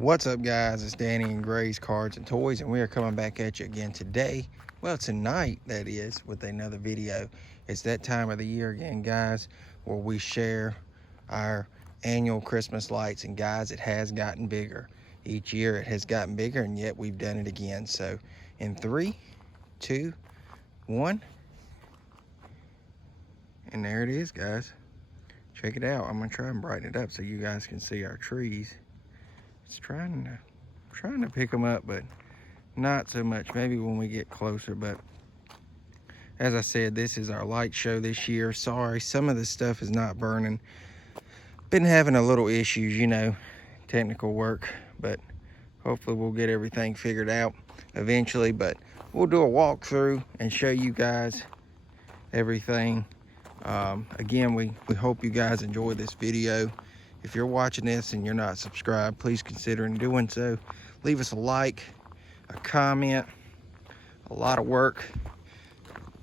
What's up, guys? It's Danny and Gray's Cards and Toys, and we are coming back at you again today. Well, tonight, that is, with another video. It's that time of the year again, guys, where we share our annual Christmas lights. And guys, it has gotten bigger. Each year it has gotten bigger, and yet we've done it again. So in 3, 2, 1, and there it is, guys. Check it out. I'm gonna try and brighten it up so you guys can see our trees. It's trying to pick them up, but not so much. Maybe when we get closer. But as I said, this is our light show this year. Sorry, some of the stuff is not burning. Been having a little issues, you know, technical work, but hopefully we'll get everything figured out eventually. But we'll do a walkthrough and show you guys everything. Again, we hope you guys enjoy this video. If you're watching this and you're not subscribed, please consider doing so. Leave us a like, a comment. A lot of work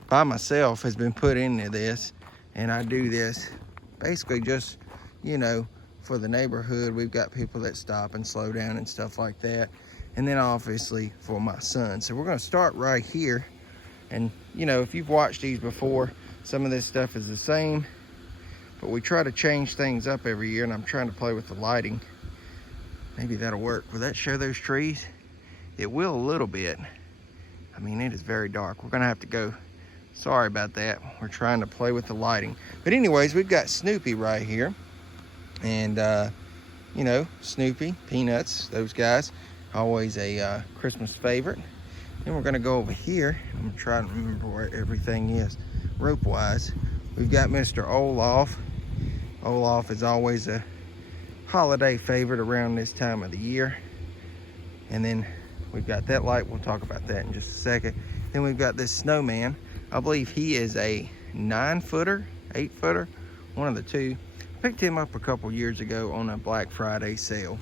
by myself has been put into this, and I do this basically just, you know, for the neighborhood. We've got people that stop and slow down and stuff like that, and then obviously for my son. So we're going to start right here. And you know, if you've watched these before, some of this stuff is the same, but we try to change things up every year, and I'm trying to play with the lighting. Maybe that'll work. Will that show those trees? It will a little bit. I mean, it is very dark. We're gonna have to go. Sorry about that. We're trying to play with the lighting. But anyways, we've got Snoopy right here. And, you know, Snoopy, Peanuts, those guys, always a Christmas favorite. Then we're gonna go over here. I'm trying to remember where everything is rope-wise. We've got Mr. Olaf. Olaf is always a holiday favorite around this time of the year. And then we've got that light. We'll talk about that in just a second. Then we've got this snowman. I believe he is a 9-footer, 8-footer, one of the two. Picked him up a couple years ago on a Black Friday sale.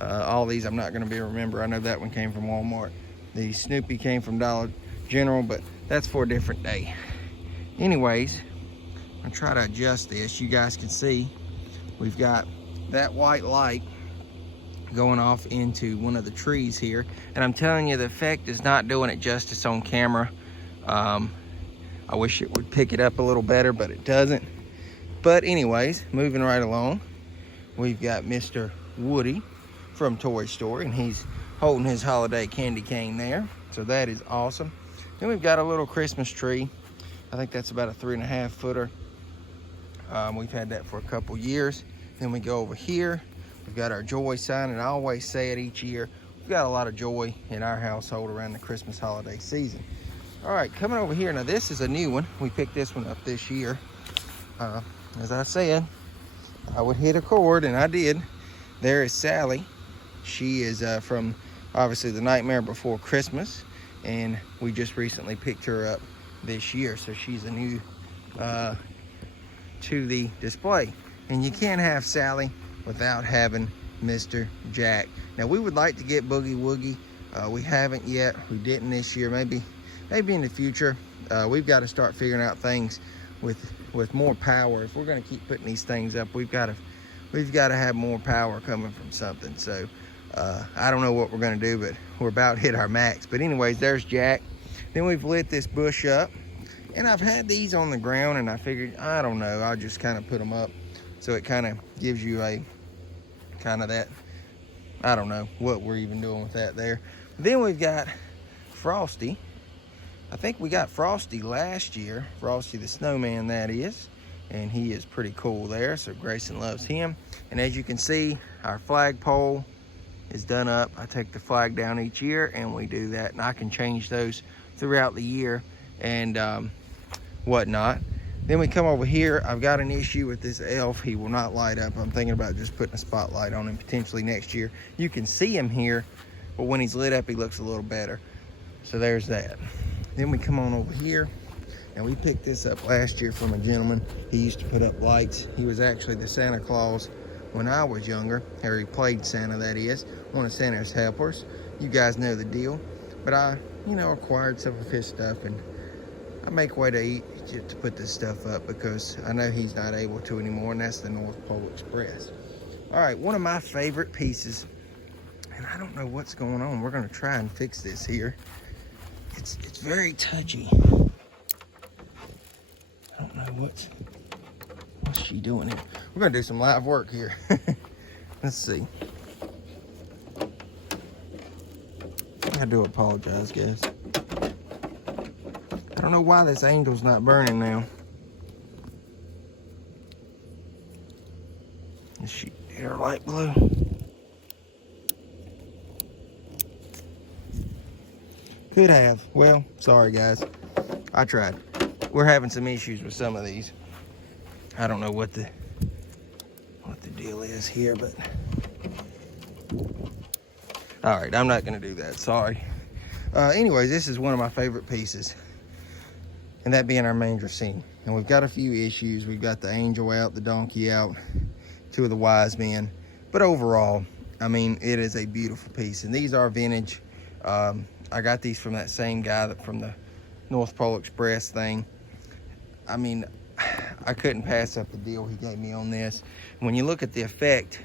All these I'm not going to be able to remember. I know that one came from Walmart. The Snoopy came from Dollar General, but that's for a different day. Anyways, I'm gonna try to adjust this. You guys can see we've got that white light going off into one of the trees here, and I'm telling you, the effect is not doing it justice on camera. I wish it would pick it up a little better, but it doesn't. But anyways, moving right along, we've got Mr. Woody from Toy Story, and he's holding his holiday candy cane there, so that is awesome. Then we've got a little Christmas tree. I think that's about a 3.5-footer. We've had that for a couple years. Then we go over here. We've got our joy sign, and I always say it each year. We've got a lot of joy in our household around the Christmas holiday season. All right, coming over here. Now, this is a new one. We picked this one up this year. As I said, I would hit a chord, and I did. There is Sally. She is from, obviously, The Nightmare Before Christmas, and we just recently picked her up this year, so she's a new to the display. And you can't have Sally without having Mr. Jack. Now, we would like to get Boogie Woogie. We haven't yet. We didn't this year. Maybe in the future. We've got to start figuring out things with more power. If we're going to keep putting these things up, we've got to have more power coming from something. So I don't know what we're going to do, but we're about to hit our max. But anyways, there's Jack. Then we've lit this bush up, and I've had these on the ground, and I figured, I don't know, I'll just kind of put them up so it kind of gives you a kind of that, I don't know what we're even doing with that there. Then we've got Frosty. I think we got Frosty last year, Frosty the Snowman, that is, and he is pretty cool there, so Grayson loves him. And as you can see, our flagpole is done up. I take the flag down each year, and we do that, and I can change those throughout the year and whatnot. Then we come over here. I've got an issue with this elf. He will not light up. I'm thinking about just putting a spotlight on him potentially next year. You can see him here, but when he's lit up, he looks a little better. So there's that. Then we come on over here, and we picked this up last year from a gentleman. He used to put up lights. He was actually the Santa Claus when I was younger, or he played Santa, that is, one of Santa's helpers. You guys know the deal. But I, you know, acquired some of his stuff, and I make way to eat to put this stuff up because I know he's not able to anymore, and that's the North Pole Express. All right, one of my favorite pieces I don't know what's going on. We're gonna try and fix this here. It's very touchy. I don't know what's she doing here. We're gonna do some live work here. Let's see. I do apologize, guys. I don't know why this angel's not burning now. Is she air light blue? Could have. Well, sorry guys. I tried. We're having some issues with some of these. I don't know what the deal is here, but all right, I'm not gonna do that, sorry. Anyways, this is one of my favorite pieces, and that being our manger scene. And we've got a few issues. We've got the angel out, the donkey out, 2 of the wise men. But overall, I mean, it is a beautiful piece. And these are vintage. I got these from that same guy that from the North Pole Express thing. I mean, I couldn't pass up the deal he gave me on this. When you look at the effect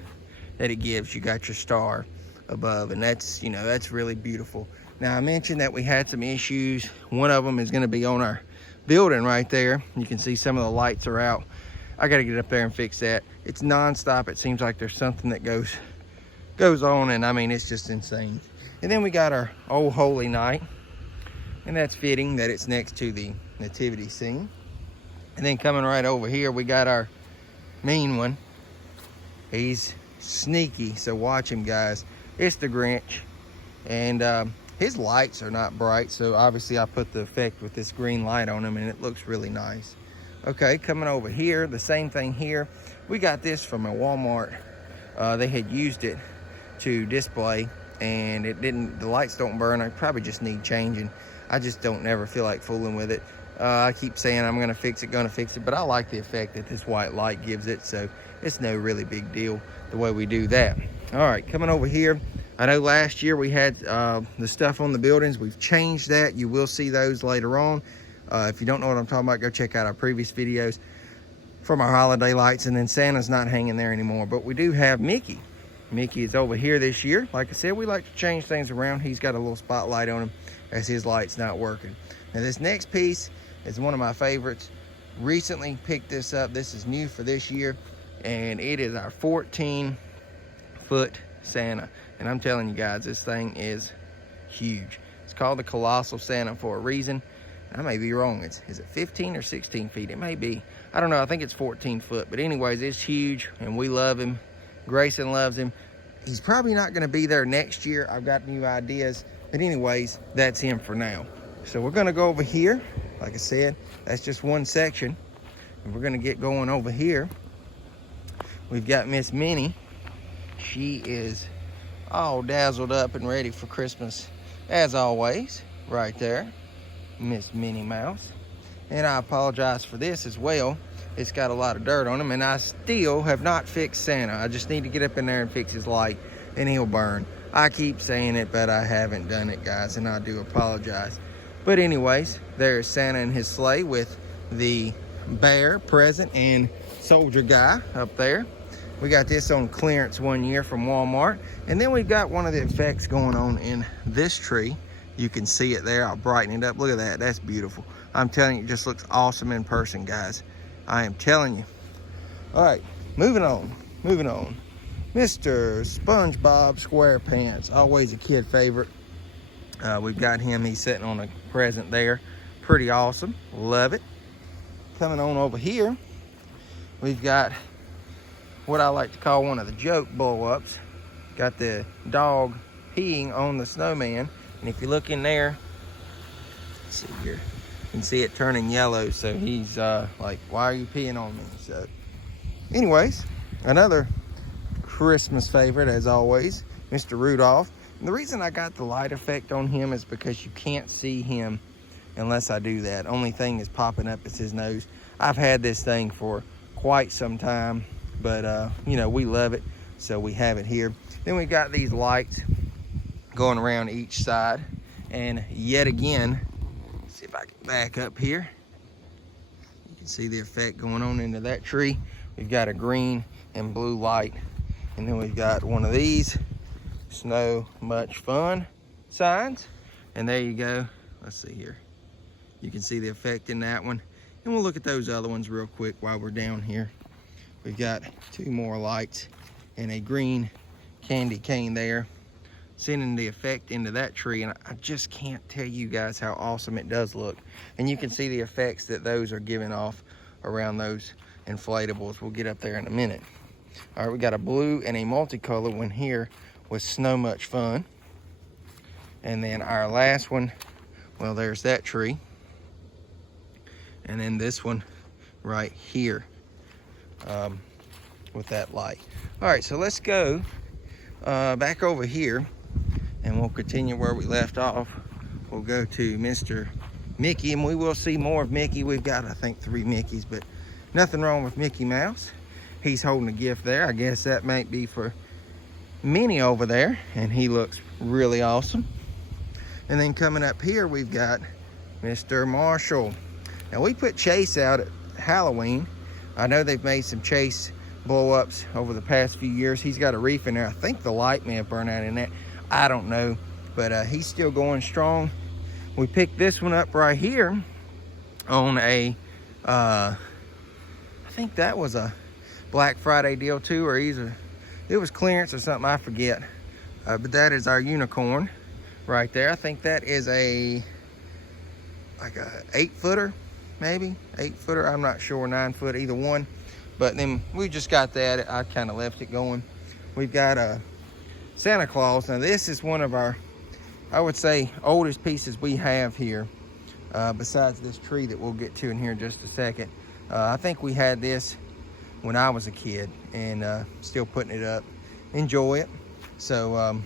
that it gives, you got your star above, and that's, you know, that's really beautiful. Now, I mentioned that we had some issues. One of them is going to be on our building right there. You can see some of the lights are out. I got to get up there and fix that. It's nonstop. It seems like there's something that goes on, and I mean, it's just insane. And then we got our Old Holy Night, and that's fitting that it's next to the nativity scene. And then coming right over here, we got our mean one. He's sneaky, so watch him, guys. It's the Grinch, and his lights are not bright, so obviously I put the effect with this green light on him, and it looks really nice. Okay, coming over here, the same thing here. We got this from a Walmart. They had used it to display, and it didn't, the lights don't burn. I probably just need changing. I just don't never feel like fooling with it. I keep saying I'm gonna fix it, but I like the effect that this white light gives it, so it's no really big deal the way we do that. All right, coming over here, I know last year we had the stuff on the buildings. We've changed that. You will see those later on. If you don't know what I'm talking about, go check out our previous videos from our holiday lights. And then Santa's not hanging there anymore, but we do have Mickey. Mickey is over here this year. Like I said, we like to change things around. He's got a little spotlight on him as his light's not working. Now this next piece is one of my favorites. Recently picked this up. This is new for this year, and it is our 14-foot Santa. And I'm telling you guys, this thing is huge. It's called the Colossal Santa for a reason. I may be wrong. Is it 15 or 16 feet? It may be. I don't know. I think it's 14 foot. But anyways, it's huge, and we love him. Grayson loves him. He's probably not going to be there next year. I've got new ideas. But anyways, that's him for now. So we're going to go over here. Like I said, that's just one section. And we're going to get going over here. We've got Miss Minnie. She is all dazzled up and ready for Christmas, as always, right there. Miss Minnie Mouse. And I apologize for this as well. It's got a lot of dirt on him, and I still have not fixed Santa. I just need to get up in there and fix his light, and he'll burn. I keep saying it, but I haven't done it, guys, and I do apologize. But anyways, there's Santa and his sleigh with the bear present and soldier guy up there. We got this on clearance one year from Walmart. And then we've got one of the effects going on in this tree. You can see it there. I'll brighten it up. Look at that. That's beautiful. I'm telling you, it just looks awesome in person, guys. I am telling you. All right, moving on. Mr. SpongeBob SquarePants, always a kid favorite. We've got him. He's sitting on a present there. Pretty awesome. Love it. Coming on over here, we've got what I like to call one of the joke blow-ups. Got the dog peeing on the snowman. And if you look in there, let's see here, you can see it turning yellow. So he's like, why are you peeing on me? So anyways, another Christmas favorite, as always, Mr. Rudolph. And the reason I got the light effect on him is because you can't see him unless I do that. Only thing is popping up is his nose. I've had this thing for quite some time, but you know, we love it, so we have it here. Then we got these lights going around each side, and yet again, see if I can back up here, you can see the effect going on into that tree. We've got a green and blue light, and then we've got one of these snow much fun signs. And there you go. Let's see here. You can see the effect in that one. And we'll look at those other ones real quick while we're down here. We've got 2 more lights and a green candy cane there, sending the effect into that tree. And I just can't tell you guys how awesome it does look. And you can see the effects that those are giving off around those inflatables. We'll get up there in a minute. All right, we got a blue and a multicolor one here with Snow Much Fun. And then our last one, well, there's that tree. And then this one right here with that light. All right, so let's go back over here and we'll continue where we left off. We'll go to Mr. Mickey, and we will see more of Mickey. We've got, I think, 3 Mickeys, but nothing wrong with Mickey Mouse. He's holding a gift there. I guess that might be for Minnie over there, and he looks really awesome. And then coming up here, we've got Mr. Marshall. Now, we put Chase out at Halloween. I know they've made some Chase blow-ups over the past few years. He's got a reef in there. I think the light may have burned out in that. I don't know, but he's still going strong. We picked this one up right here on a, I think that was a Black Friday deal too, or either it was clearance or something, I forget. But that is our unicorn right there. I think that is like a 8-footer, maybe 8-footer. I'm not sure, 9-foot, either one. But then we just got that. I kind of left it going. We've got a Santa Claus. Now this is one of our, I would say, oldest pieces we have here, besides this tree that we'll get to in here in just a second. I think we had this when I was a kid, and still putting it up. Enjoy it. So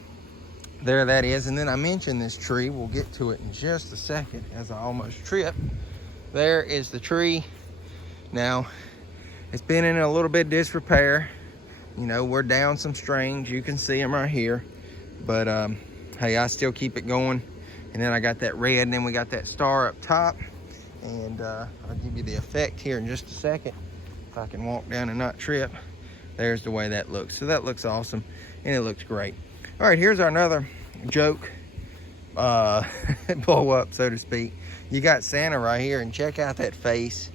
there that is. And then I mentioned this tree. We'll get to it in just a second as I almost trip. There is the tree. Now, it's been in a little bit of disrepair. You know, we're down some strings. You can see them right here. But hey, I still keep it going. And then I got that red, and then we got that star up top. And I'll give you the effect here in just a second. If I can walk down and not trip. There's the way that looks. So that looks awesome, and it looks great. All right, here's our another joke blow up, so to speak. You got Santa right here, and check out that face.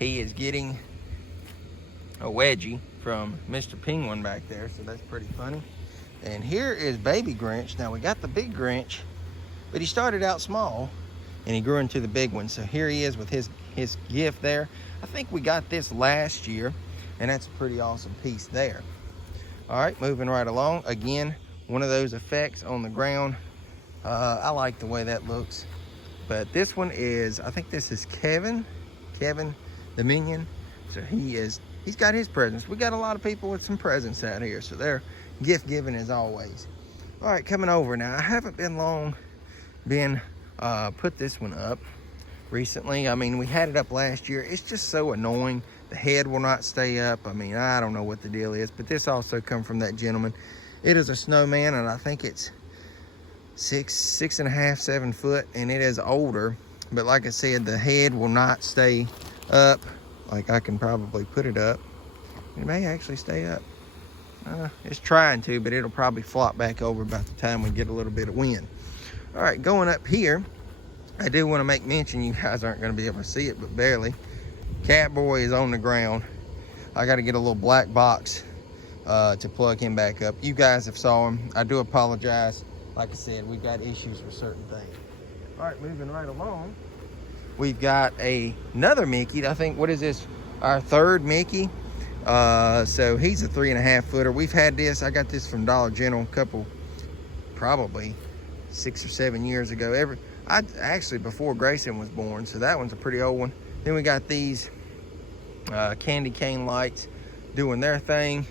He is getting a wedgie from Mr. Penguin back there, so that's pretty funny. And here is Baby Grinch. Now, we got the big Grinch, but he started out small, and he grew into the big one. So here he is with his gift there. I think we got this last year, and that's a pretty awesome piece there. All right, moving right along. Again, one of those effects on the ground. I like the way that looks. But this one is, I think this is Kevin the Minion. So he's got his presents. We got a lot of people with some presents out here, so they're gift giving as always. All right, coming over now. I haven't been put this one up recently. I mean, we had it up last year. It's just so annoying. The head will not stay up. I mean, I don't know what the deal is, but this also come from that gentleman. It is a snowman, and I think it's 6.5, 7 foot, and it is older. But like I said, the head will not stay up. Like, I can probably put it up. It may actually stay up. It's trying to, but it'll probably flop back over by the time we get a little bit of wind. All right, going up here, I do want to make mention, you guys aren't going to be able to see it, but barely. Catboy is on the ground. I got to get a little black box to plug him back up. You guys have saw him. I do apologize. Like I said, we've got issues with certain things. All right, moving right along. We've got another Mickey. I think, what is this? Our 3rd Mickey. So he's a 3.5 footer. We've had this. I got this from Dollar General a couple, probably 6 or 7 years ago. Actually before Grayson was born. So that one's a pretty old one. Then we got these candy cane lights doing their thing.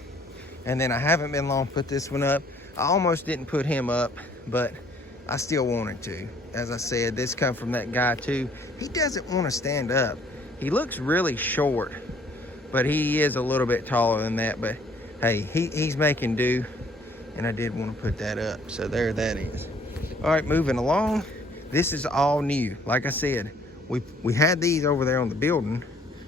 And then I haven't been long put this one up. I almost didn't put him up, but I still wanted to. As I said, this come from that guy too. He doesn't want to stand up. He looks really short, but he is a little bit taller than that. But hey, he's making do, and I did want to put that up. So there that is. All right, moving along. This is all new. Like I said, we had these over there on the building,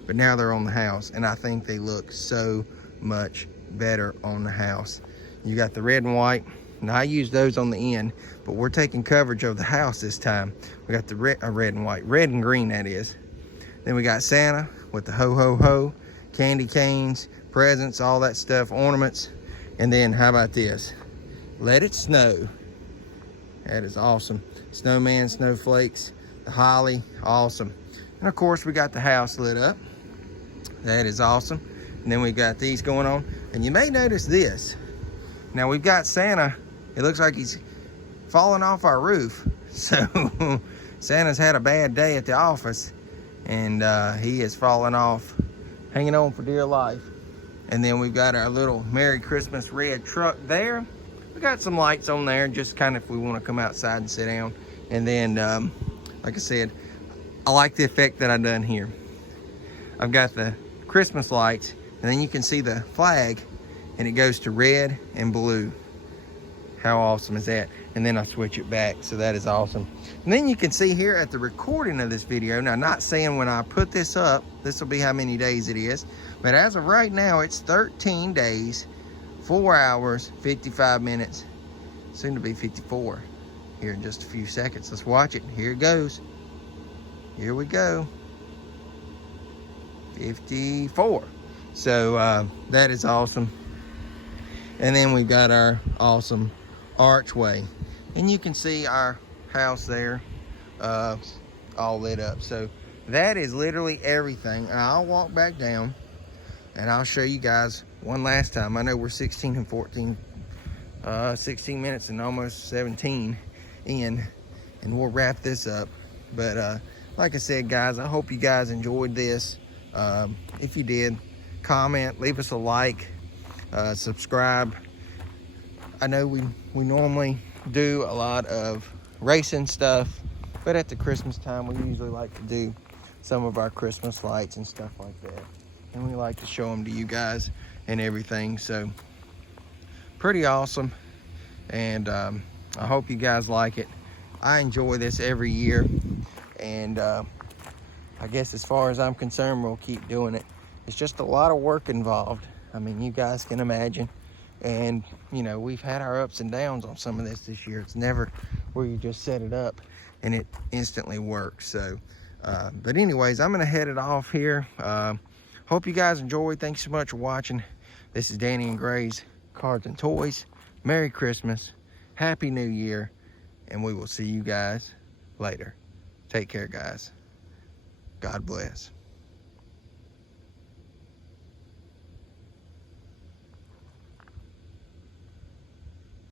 but now they're on the house, and I think they look so much better on the house. You got the red and white Now I use those on the end, but we're taking coverage of the house this time. We got the red and white, red and green that is. Then we got Santa with the ho ho ho, candy canes, presents, all that stuff, ornaments. And then how about this? Let it snow. That is awesome. Snowman, snowflakes, the holly, awesome. And of course we got the house lit up. That is awesome. And then we got these going on. And you may notice this. Now we've got Santa. It looks like he's falling off our roof. So Santa's had a bad day at the office, and he has fallen off, hanging on for dear life. And then we've got our little Merry Christmas red truck there. We got some lights on there, just kind of if we want to come outside and sit down. And then, like I said, I like the effect that I've done here. I've got the Christmas lights, and then you can see the flag, and it goes to red and blue. How awesome is that? And then I switch it back, so that is awesome. And then you can see here at the recording of this video, now not saying when I put this up, this will be how many days it is, but as of right now, it's 13 days, 4 hours, 55 minutes, soon to be 54 here in just a few seconds. Let's watch it. Here it goes. Here we go. 54. So that is awesome. And then we've got our awesome archway, and you can see our house there all lit up. So that is literally everything. I'll walk back down and I'll show you guys one last time. I know we're 16 and 14, 16 minutes and almost 17 in, and we'll wrap this up. But like I said, guys, I hope you guys enjoyed this. If you did, comment, leave us a like, subscribe. I know we normally do a lot of racing stuff, but at the Christmas time we usually like to do some of our Christmas lights and stuff like that, and we like to show them to you guys and everything. So pretty awesome, and I hope you guys like it. I enjoy this every year, and I guess as far as I'm concerned, we'll keep doing it. It's just a lot of work involved. I mean, you guys can imagine. And, you know, we've had our ups and downs on some of this year. It's never where you just set it up and it instantly works. So, but anyways, I'm going to head it off here. Hope you guys enjoyed. Thanks so much for watching. This is Danny and Gray's Cards and Toys. Merry Christmas. Happy New Year. And we will see you guys later. Take care, guys. God bless.